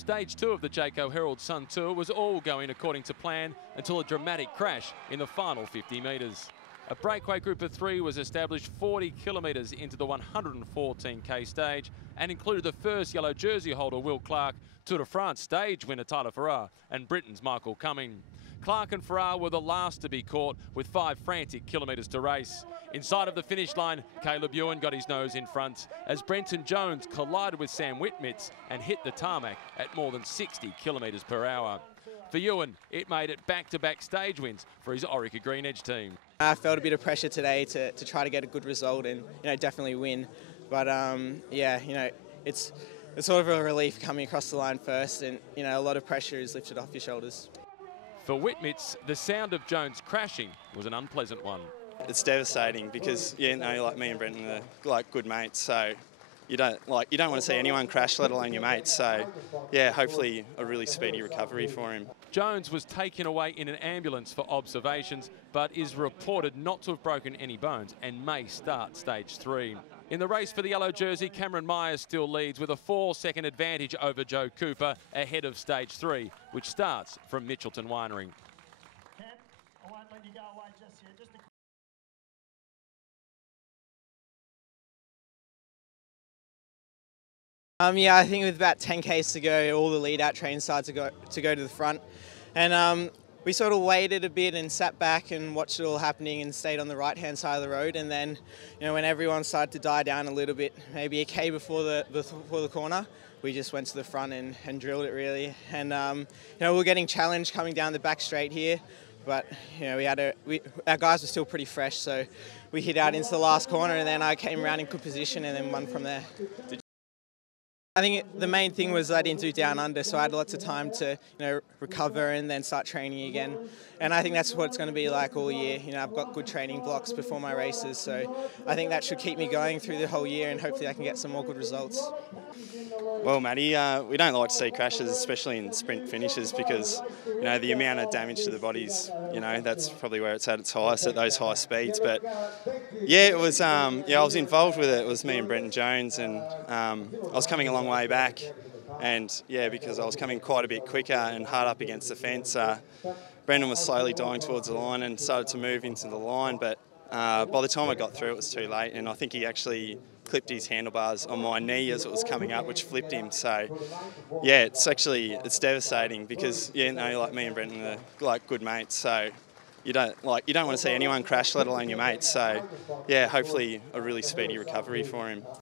Stage 2 of the Jayco Herald Sun Tour was all going according to plan until a dramatic crash in the final 50 metres. A breakaway group of 3 was established 40 kilometres into the 114k stage and included the first yellow jersey holder Will Clark, Tour de France stage winner Tyler Farrar and Britain's Michael Cumming. Clark and Farrar were the last to be caught with 5 frantic kilometres to race. Inside of the finish line, Caleb Ewan got his nose in front as Brenton Jones collided with Sam Whitmitz and hit the tarmac at more than 60 kilometres per hour. For Ewan, it made it back-to-back stage wins for his ORICA-GreenEDGE team. I felt a bit of pressure today to try to get a good result and definitely win. But yeah, it's sort of a relief coming across the line first, and a lot of pressure is lifted off your shoulders. For Whitmitz, the sound of Jones crashing was an unpleasant one. It's devastating because like me and Brenton are like good mates, so you don't want to see anyone crash, let alone your mates. So yeah, hopefully a really speedy recovery for him. Jones was taken away in an ambulance for observations, but is reported not to have broken any bones and may start stage 3. In the race for the yellow jersey, Cameron Myers still leads with a 4-second advantage over Joe Cooper ahead of stage 3, which starts from Mitchelton Winery. I won't let you go away just yet. Yeah, I think with about 10k's to go, all the lead-out trains started to go to the front, and we sort of waited a bit and sat back and watched it all happening and stayed on the right-hand side of the road. And then, when everyone started to die down a little bit, maybe a k before the corner, we just went to the front and drilled it really. And we were getting challenged coming down the back straight here, but our guys were still pretty fresh, so we hit out into the last corner, and then I came around in good position and then won from there. I think the main thing was I didn't do down under, so I had lots of time to recover and then start training again. And I think that's what it's going to be like all year. I've got good training blocks before my races, so I think that should keep me going through the whole year, and hopefully I can get some more good results. Well, Matty, we don't like to see crashes, especially in sprint finishes, because the amount of damage to the bodies, that's probably where it's at its highest at those high speeds. But yeah, it was. I was involved with it. It was me and Brenton Jones, and I was coming a long way back, and yeah, because I was coming quite a bit quicker and hard up against the fence. Brendan was slowly dying towards the line and started to move into the line, but by the time I got through, it was too late, and I think he actually clipped his handlebars on my knee as it was coming up, which flipped him. So yeah, it's devastating because like me and Brenton are like good mates, so you don't want to see anyone crash, let alone your mates. So yeah, hopefully a really speedy recovery for him.